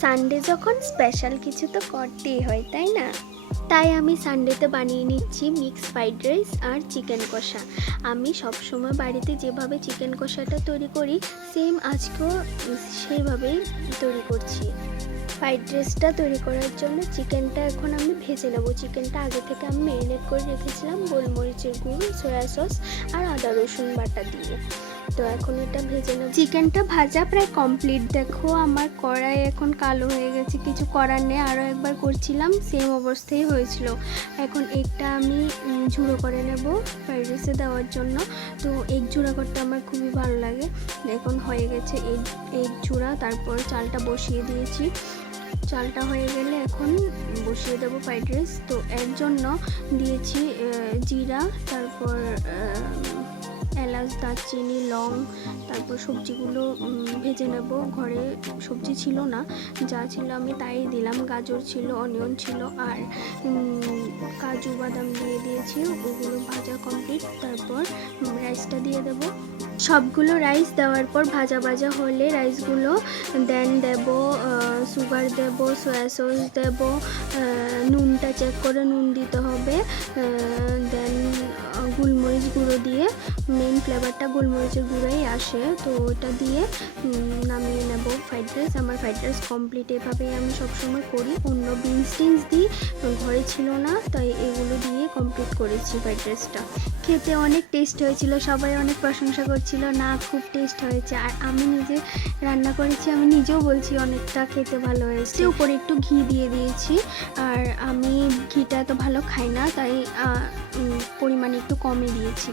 Sunday যখন special কিছু তো করতেই হয়, তাই না? তাই আমি সানডেতে বানিয়ে নিচ্ছি মিক্স ফ্রাইড রাইস আর চিকেন কষা। আমি সবসময় বাড়িতে যেভাবে চিকেন কষাটা তৈরি করি সেম আজকেও সেইভাবেই তৈরি করছি। ফ্রাইড রাইসটা তৈরি করার জন্য চিকেনটা এখন আমি ভেজে নেব। চিকেনটা আগে থেকে আমি ম্যারিনেট করে রেখেছিলাম গোলমরিচের গুঁড়ো, সয়া সস আর আদা রসুন বাটা দিয়ে। তো এখন এটা ভেজে নেব। চিকেনটা ভাজা প্রায় কমপ্লিট। দেখো আমার কড়াই এখন কালো হয়ে গেছে, কিছু করার নেই, আরও একবার করছিলাম সেম অবস্থায় হয়েছিল। এখন এগটা আমি ঝুড়ো করে নেব ফ্রাইড রাইসে দেওয়ার জন্য। তো এগ ঝুড়া করতে আমার খুবই ভালো লাগে। এখন হয়ে গেছে এগ ঝুড়া, তারপর চালটা বসিয়ে দিয়েছি। চালটা হয়ে গেলে এখন বসিয়ে দেবো ফ্রাইড রাইস। তো এর জন্য দিয়েছি জিরা, তারপর এলাচ, দারচিনি, লং, তারপর সবজিগুলো ভেজে নেব। ঘরে সবজি ছিল না, যা ছিল আমি তাই দিলাম। গাজর ছিল, অনিয়ন ছিল আর কাজু বাদাম দিয়ে দিয়েছি। ওগুলো ভাজা কমপ্লিট। তারপর রাইসটা দিয়ে দেব। সবগুলো রাইস দেওয়ার পর ভাজা ভাজা হলে রাইসগুলো দেন দেব সুগার দেব, সয়া সস দেব, নুনটা চেক করে নুন দিতে হবে। দেন গোলমরিচ গুঁড়ো দিয়ে, মেন ফ্লেভারটা গোলমরিচের গুঁড়োই আসে, তো ওটা দিয়ে নামিয়ে নেব ফ্রাইড রাইস। আমার ফ্রাইড রাইস কমপ্লিট। এভাবেই আমি সবসময় করি। অন্য বিনস টিনস দিই, ঘরে ছিল না, তাই এগুলো দিয়ে কমপ্লিট করেছি ফ্রাইড রাইসটা। খেতে অনেক টেস্ট হয়েছিল, সবাই অনেক প্রশংসা করছিল, না খুব টেস্ট হয়েছে। আর আমি নিজে রান্না করেছি, আমি নিজেও বলছি অনেকটা খেতে ভালো হয়েছে। উপরে একটু ঘি দিয়ে দিয়েছি, আর আমি ঘিটা তো ভালো খাই না, তাই পরিমাণে একটু কমই দিয়েছি।